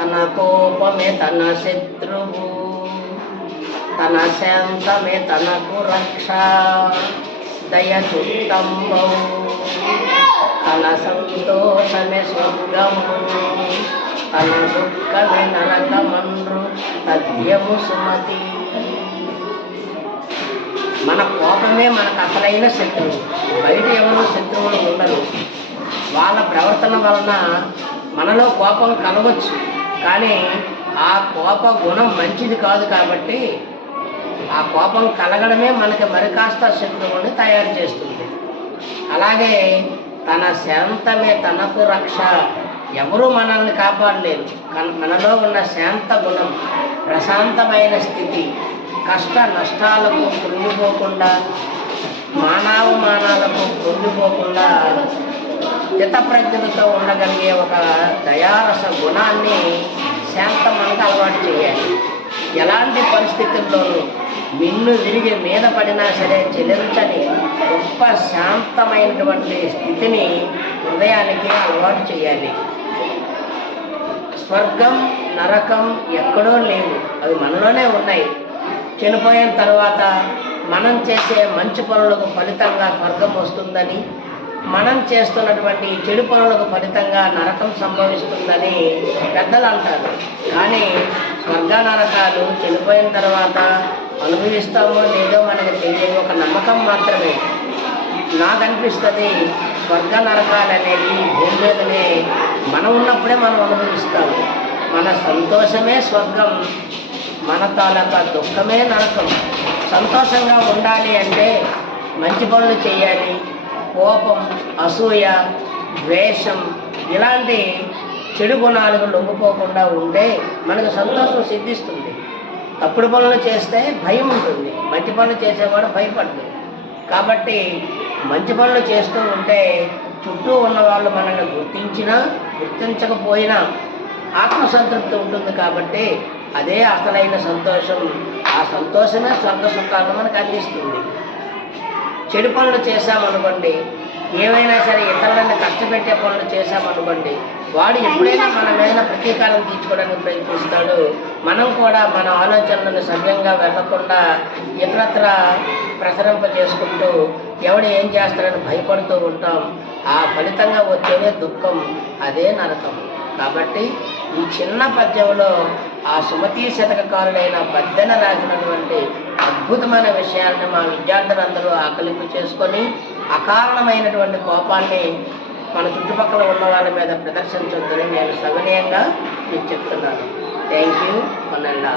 తన కోపమే తన శత్రువు. తన శాంతమే తనకు రక్ష. దయచుట్టంబవు తన సంతోషమే స్వర్గము. తన దుఃఖమే నరకమండ్రు. తథ్యము సుమతి. మన కోపమే మనకు అసలైన శత్రువు. బయట ఎవరు శత్రువులు ఉండరు. వాళ్ళ ప్రవర్తన వలన మనలో కోపం కలవచ్చు కానీ ఆ కోప గుణం మంచిది కాదు కాబట్టి ఆ కోపం కలగడమే మనకి మరి కాస్త శత్రువుని తయారు చేస్తుంది. అలాగే తన శాంతమే తనకు రక్ష. ఎవరు మనల్ని కాపాడలేరు. మనలో ఉన్న శాంత గుణం ప్రశాంతమైన స్థితి కష్ట నష్టాలకు కృంగిపోకుండా మానవమానాలకు కృంగిపోకుండా హితప్రజ్ఞలతో ఉండగలిగే ఒక దయారస గుణాన్ని శాంతం మనకు అలవాటు చేయాలి. ఎలాంటి పరిస్థితుల్లోనూ మిన్ను విరిగి మీద పడినా సరే చెల్లించని గొప్ప శాంతమైనటువంటి స్థితిని హృదయానికి అలవాటు చేయాలి. స్వర్గం నరకం ఎక్కడో లేవు. అవి మనలోనే ఉన్నాయి. చనిపోయిన తర్వాత మనం చేసే మంచి పనులకు ఫలితంగా స్వర్గం వస్తుందని మనం చేస్తున్నటువంటి చెడు పనులకు ఫలితంగా నరకం సంభవిస్తుందని పెద్దలు అంటారు. కానీ స్వర్గ నరకాలు చనిపోయిన తర్వాత అనుభవిస్తామో లేదో మనకు తెలియని ఒక నమ్మకం మాత్రమే. నాకు అనిపిస్తుంది స్వర్గ నరకాలు అనేవి భూమి మీదనే మనం ఉన్నప్పుడే మనం అనుభవిస్తాము మన సంతోషమే స్వర్గం మన తాలూకా దుఃఖమే నరకం. సంతోషంగా ఉండాలి అంటే మంచి పనులు చేయాలి కోపం అసూయ ద్వేషం ఇలాంటి చెడు గుణాలకు లొంగిపోకుండా ఉంటే మనకు సంతోషం సిద్ధిస్తుంది. తప్పుడు పనులు చేస్తే భయం ఉంటుంది. మంచి పనులు చేసేవాడు భయపడదు కాబట్టి మంచి పనులు చేస్తూ ఉంటే చుట్టూ ఉన్నవాళ్ళు మనల్ని గుర్తించినా గుర్తించకపోయినా ఆత్మసంతృప్తి ఉంటుంది కాబట్టి అదే అసలైన సంతోషం. ఆ సంతోషమే స్వర్గ సుఖాలను మనకు అందిస్తుంది. చెడు పనులు చేశామనుకోండి ఏమైనా సరే ఇతరులను కష్టపెట్టే పనులు చేశామనుకోండి వాడు ఎప్పుడైనా మన మీద ప్రతీకారం తీర్చుకోవడానికి ప్రయత్నిస్తాడు. మనం కూడా మన ఆలోచనలను సవ్యంగా వెళ్ళకుండా ఇతరత్ర ప్రసరింప చేసుకుంటూ ఎవడు ఏం చేస్తాడని భయపడుతూ ఉంటాం. ఆ ఫలితంగా వచ్చేదే దుఃఖం అదే నరకం. కాబట్టి ఈ చిన్న పద్యంలో ఆ సుమతి శతకకారుడైన పద్దెన రాసినటువంటి అద్భుతమైన విషయాన్ని మా విద్యార్థులందరూ ఆకలింపు చేసుకొని అకారణమైనటువంటి కోపాన్ని మన చుట్టుపక్కల ఉన్న వాళ్ళ మీద ప్రదర్శించొద్దని నేను సవినయంగా మీకు చెప్తున్నాను. Thank you కొనండా